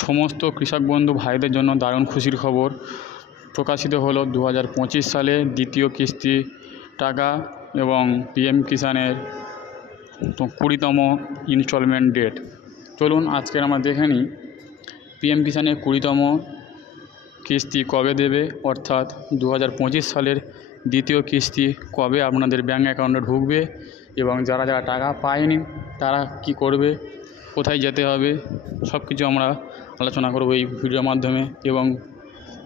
সমস্ত কৃষক বন্ধু ভাইদের জন্য দারুণ খুশির খবর প্রকাশিত হলো 2025 সালে দ্বিতীয় কিস্তি টাকা এবং পিএম কিষানের 20তম ইনস্টলমেন্ট ডেট। চলুন আজকের আমরা দেখে নিই পিএম কিষানের 20তম কিস্তি কবে দেবে, অর্থাৎ 2025 সালের দ্বিতীয় কিস্তি কবে আপনাদের ব্যাঙ্ক অ্যাকাউন্টে ঢুকবে এবং যারা যারা টাকা পায়নি তারা কি করবে, কোথায় যেতে হবে, সব কিছু আমরা আলোচনা করব এই ভিডিওর মাধ্যমে। এবং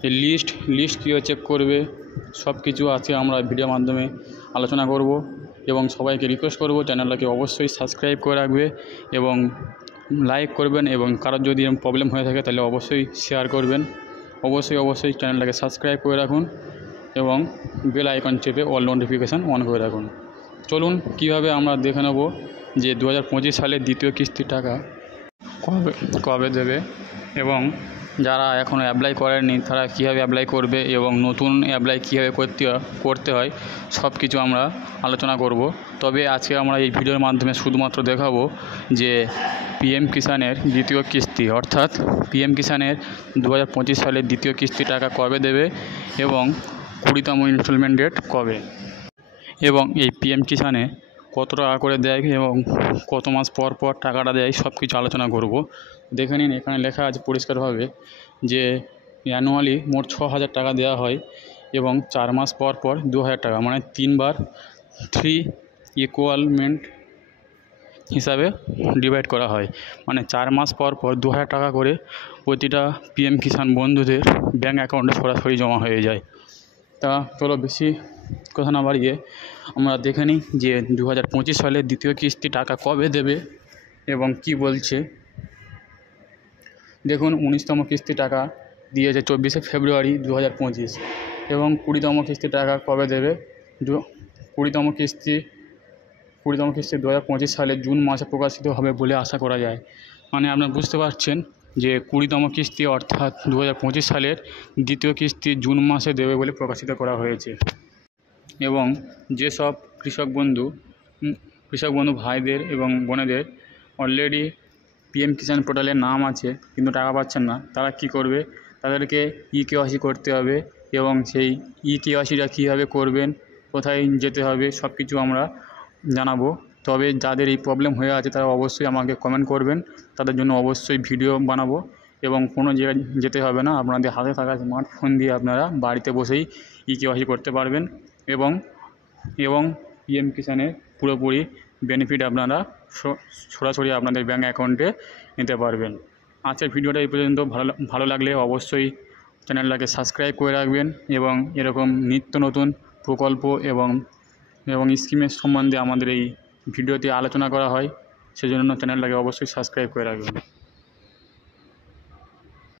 এই লিস্ট কীভাবে চেক করবে সব কিছু আজকে আমরা ভিডিওর মাধ্যমে আলোচনা করব। এবং সবাইকে রিকোয়েস্ট করব চ্যানেলটাকে অবশ্যই সাবস্ক্রাইব করে রাখবে এবং লাইক করবেন, এবং কারোর যদি এরকম প্রবলেম হয়ে থাকে তাহলে অবশ্যই শেয়ার করবেন। অবশ্যই চ্যানেলটাকে সাবস্ক্রাইব করে রাখুন এবং বেল আইকন চেপে অল নোটিফিকেশান অন করে রাখুন। চলুন কীভাবে আমরা দেখে নেব যে 2025 সালের দ্বিতীয় কিস্তির টাকা কবে দেবে এবং যারা এখনও অ্যাপ্লাই করেননি তারা কীভাবে অ্যাপ্লাই করবে এবং নতুন অ্যাপ্লাই কীভাবে করতে হয় সব কিছু আমরা আলোচনা করব। তবে আজকে আমরা এই ভিডিওর মাধ্যমে শুধুমাত্র দেখাবো যে পিএম কিষানের দ্বিতীয় কিস্তি, অর্থাৎ পিএম কিষানের 2025 সালের দ্বিতীয় কিস্তি টাকা কবে দেবে এবং 20তম ইনস্টলমেন্ট ডেট কবে, এবং এই পিএম কিষানে কত টাকা করে দেয় এবং কত মাস পর পর টাকাটা দেয় সব কিছু আলোচনা করব। দেখে নিন, এখানে লেখা আছে পরিষ্কারভাবে যে অ্যানুয়ালি মোট 6,000 টাকা দেওয়া হয় এবং 4 মাস পর পর 2,000 টাকা, মানে 3বার 3 ইকুয়ালমেন্ট হিসাবে ডিভাইড করা হয়। মানে 4 মাস পর পর 2,000 টাকা করে প্রতিটা পিএম কিষান বন্ধুদের ব্যাঙ্ক অ্যাকাউন্টে সরাসরি জমা হয়ে যায়। তা চলো বেশি কথা না বাড়িয়ে আমরা দেখে নিই যে 2025 সালের দ্বিতীয় কিস্তি টাকা কবে দেবে এবং কি বলছে। দেখুন, 19তম কিস্তি টাকা দিয়েছে 24শে ফেব্রুয়ারি 2025 এবং 20তম কিস্তি টাকা কবে দেবে 20তম কিস্তি 2025 সালে জুন মাসে প্রকাশিত হবে বলে আশা করা যায়। মানে আপনারা বুঝতে পারছেন যে 20তম কিস্তি অর্থাৎ 2025 সালের দ্বিতীয় কিস্তি জুন মাসে দেবে বলে প্রকাশিত করা হয়েছে। এবং যেসব কৃষক বন্ধু ভাইদের এবং বোনেদের অলরেডি পিএম কিষান পোর্টালে নাম আছে কিন্তু টাকা পাচ্ছেন না, তারা কি করবে, তাদেরকে ইকেওয়াইসি করতে হবে এবং সেই ইকেওয়াইসিটা কীভাবে করবেন, কোথায় যেতে হবে সব কিছু আমরা জানাবো। তবে যাদের এই প্রবলেম হয়ে আছে তারা অবশ্যই আমাকে কমেন্ট করবেন, তাদের জন্য অবশ্যই ভিডিও বানাবো এবং কোনো জায়গায় যেতে হবে না, আপনাদের হাতে থাকা স্মার্টফোন দিয়ে আপনারা বাড়িতে বসেই ইকেওয়াইসি করতে পারবেন এবং পিএম কিষানের পুরোপুরি বেনিফিট আপনারা সরাসরি আপনাদের ব্যাঙ্ক অ্যাকাউন্টে নিতে পারবেন। আজকের ভিডিওটা এই পর্যন্ত ভালো লাগলে অবশ্যই চ্যানেলটাকে সাবস্ক্রাইব করে রাখবেন এবং এরকম নিত্য নতুন প্রকল্প এবং স্কিমের সম্বন্ধে আমাদের এই ভিডিওতে আলোচনা করা হয়, সেজন্য চ্যানেলটাকে অবশ্যই সাবস্ক্রাইব করে রাখবেন।